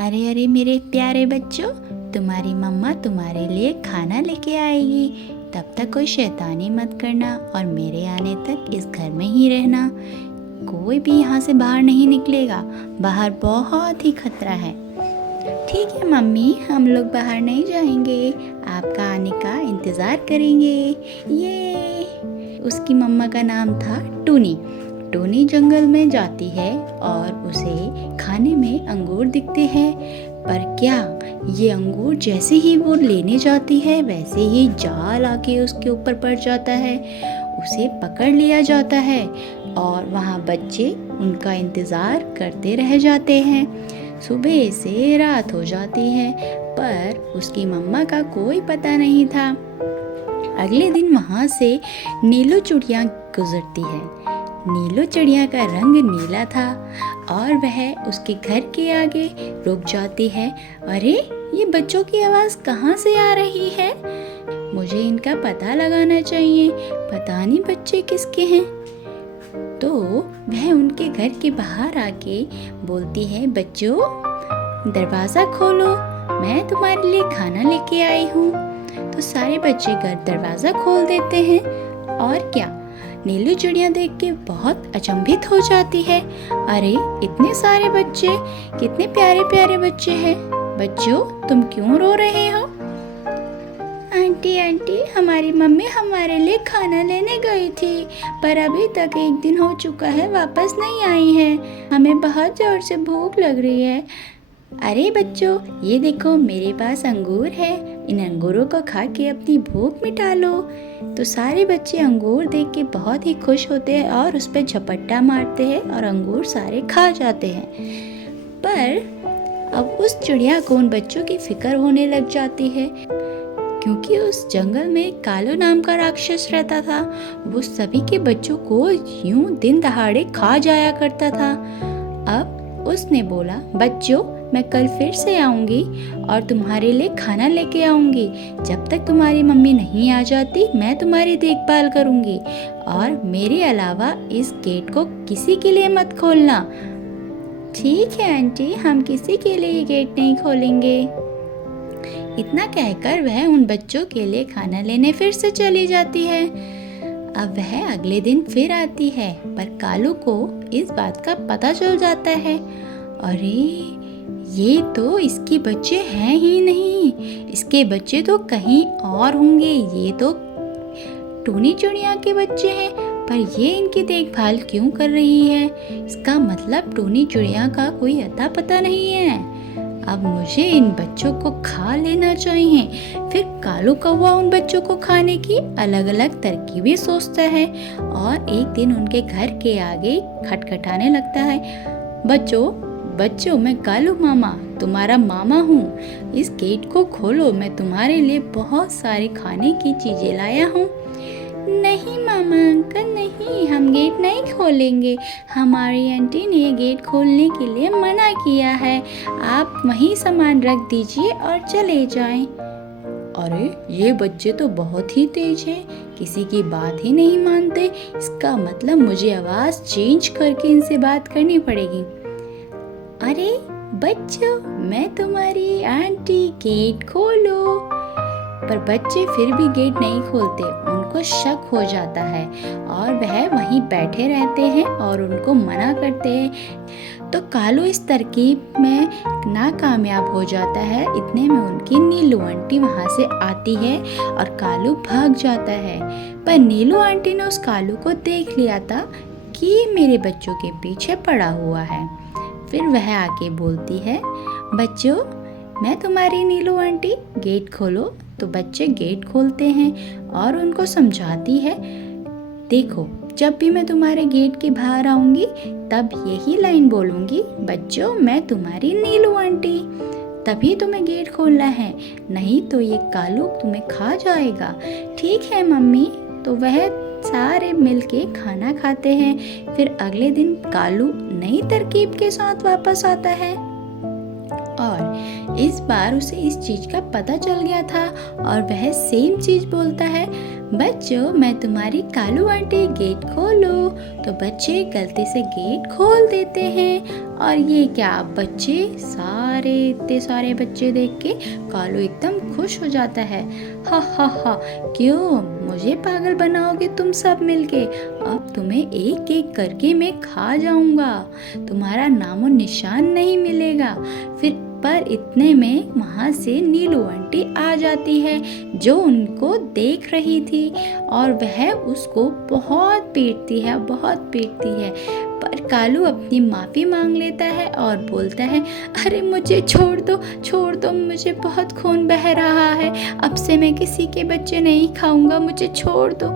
अरे अरे मेरे प्यारे बच्चों, तुम्हारी मम्मा तुम्हारे लिए खाना लेके आएगी। तब तक कोई शैतानी मत करना और मेरे आने तक इस घर में ही रहना। कोई भी यहाँ से बाहर नहीं निकलेगा, बाहर बहुत ही खतरा है। ठीक है मम्मी, हम लोग बाहर नहीं जाएंगे, आपका आने का इंतज़ार करेंगे। ये उसकी मम्मा का नाम था टूनी। टूनी जंगल में जाती है और उसे खाने में अंगूर दिखते हैं। पर क्या ये अंगूर जैसे ही वो लेने जाती है वैसे ही जाल आके उसके ऊपर पड़ जाता है, उसे पकड़ लिया जाता है और वहाँ बच्चे उनका इंतज़ार करते रह जाते हैं। सुबह से रात हो जाती है पर उसकी मम्मा का कोई पता नहीं था। अगले दिन वहाँ से नीलू चिड़िया गुजरती है। नीलू चिड़िया का रंग नीला था और वह उसके घर के आगे रुक जाती है। अरे ये बच्चों की आवाज़ कहाँ से आ रही है? मुझे इनका पता लगाना चाहिए, पता नहीं बच्चे किसके हैं। तो वह उनके घर के बाहर आके बोलती है, बच्चों दरवाज़ा खोलो, मैं तुम्हारे लिए खाना लेके आई हूँ। तो सारे बच्चे घर दरवाज़ा खोल देते हैं और क्या, नीलू चिड़िया देख के बहुत अचंभित हो जाती है। अरे इतने सारे बच्चे, कितने प्यारे प्यारे बच्चे हैं। बच्चों तुम क्यों रो रहे हो? आंटी आंटी, हमारी मम्मी हमारे लिए खाना लेने गई थी पर अभी तक 1 दिन हो चुका है, वापस नहीं आई है। हमें बहुत जोर से भूख लग रही है। अरे बच्चों ये देखो मेरे पास अंगूर है, इन अंगूरों को खा के अपनी भूख मिटा लो। तो सारे बच्चे अंगूर देख के बहुत ही खुश होते हैं और उस पर झपट्टा मारते हैं और अंगूर सारे खा जाते हैं। पर अब उस चिड़िया को उन बच्चों की फिक्र होने लग जाती है, क्योंकि उस जंगल में कालू नाम का राक्षस रहता था। वो सभी के बच्चों को यूं दिन दहाड़े खा जाया करता था। अब उसने बोला, बच्चों मैं कल फिर से आऊंगी और तुम्हारे लिए खाना लेके आऊंगी। जब तक तुम्हारी मम्मी नहीं आ जाती मैं तुम्हारी देखभाल करूंगी और मेरे अलावा इस गेट को किसी के लिए मत खोलना। ठीक है आंटी, हम किसी के लिए गेट नहीं खोलेंगे। इतना कहकर वह उन बच्चों के लिए खाना लेने फिर से चली जाती है। अब वह अगले दिन फिर आती है पर कालू को इस बात का पता चल जाता है। अरे ये तो इसके बच्चे हैं ही नहीं, इसके बच्चे तो कहीं और होंगे। ये तो टूनी चिड़िया के बच्चे हैं पर ये इनकी देखभाल क्यों कर रही है? इसका मतलब टूनी चिड़िया का कोई अता पता नहीं है। अब मुझे इन बच्चों को खा लेना चाहिए। फिर कालू कौवा उन बच्चों को खाने की अलग अलग तरकीबें सोचता है और एक दिन उनके घर के आगे खटखटाने लगता है। बच्चों मैं कालू मामा तुम्हारा मामा हूँ, इस गेट को खोलो, मैं तुम्हारे लिए बहुत सारे खाने की चीजें लाया हूँ। नहीं मामा अंकल नहीं, हम गेट नहीं खोलेंगे, हमारी आंटी ने गेट खोलने के लिए मना किया है। आप वहीं सामान रख दीजिए और चले जाएं। अरे ये बच्चे तो बहुत ही तेज हैं, किसी की बात ही नहीं मानते। इसका मतलब मुझे आवाज़ चेंज करके इनसे बात करनी पड़ेगी। अरे बच्चों मैं तुम्हारी आंटी, गेट खोलो। पर बच्चे फिर भी गेट नहीं खोलते, उनको शक हो जाता है और वह वहीं बैठे रहते हैं और उनको मना करते हैं। तो कालू इस तरकीब में नाकामयाब हो जाता है। इतने में उनकी नीलू आंटी वहाँ से आती है और कालू भाग जाता है। पर नीलू आंटी ने उस कालू को देख लिया था कि ये मेरे बच्चों के पीछे पड़ा हुआ है। फिर वह आके बोलती है, बच्चों मैं तुम्हारी नीलू आंटी, गेट खोलो। तो बच्चे गेट खोलते हैं और उनको समझाती है, देखो जब भी मैं तुम्हारे गेट के बाहर आऊंगी तब यही लाइन बोलूंगी, बच्चों मैं तुम्हारी नीलू आंटी। तभी तुम्हें गेट खोलना है, नहीं तो ये कालू तुम्हें खा जाएगा। ठीक है मम्मी। तो वह सारे मिलके खाना खाते हैं। फिर अगले दिन कालू नई तरकीब के साथ वापस आता है और इस बार उसे इस चीज का पता चल गया था और वह सेम चीज बोलता है, बच्चों मैं तुम्हारी कालू आंटी, गेट खोलो। तो बच्चे गलती से गेट खोल देते हैं और ये क्या बच्चे सारे इतने सारे बच्चे देख के कालू एकदम खुश हो जाता है। हा हा हा, क्यों मुझे पागल बनाओगे तुम सब मिलके? अब तुम्हें एक एक करके मैं खा जाऊंगा, तुम्हारा नामो निशान नहीं मिलेगा। फिर पर इतने में वहाँ से नीलू आंटी आ जाती है जो उनको देख रही थी और वह उसको बहुत पीटती है। पर कालू अपनी माफ़ी मांग लेता है और बोलता है, अरे मुझे छोड़ दो, मुझे बहुत खून बह रहा है, अब से मैं किसी के बच्चे नहीं खाऊंगा, मुझे छोड़ दो।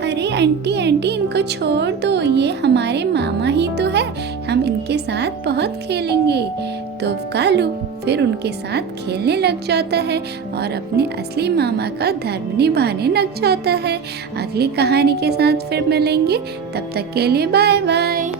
अरे आंटी इनको छोड़ दो, ये हमारे मामा ही तो है, हम इनके साथ बहुत खेलेंगे। तो कालू फिर उनके साथ खेलने लग जाता है और अपने असली मामा का धर्म निभाने लग जाता है। अगली कहानी के साथ फिर मिलेंगे, तब तक के लिए बाय बाय।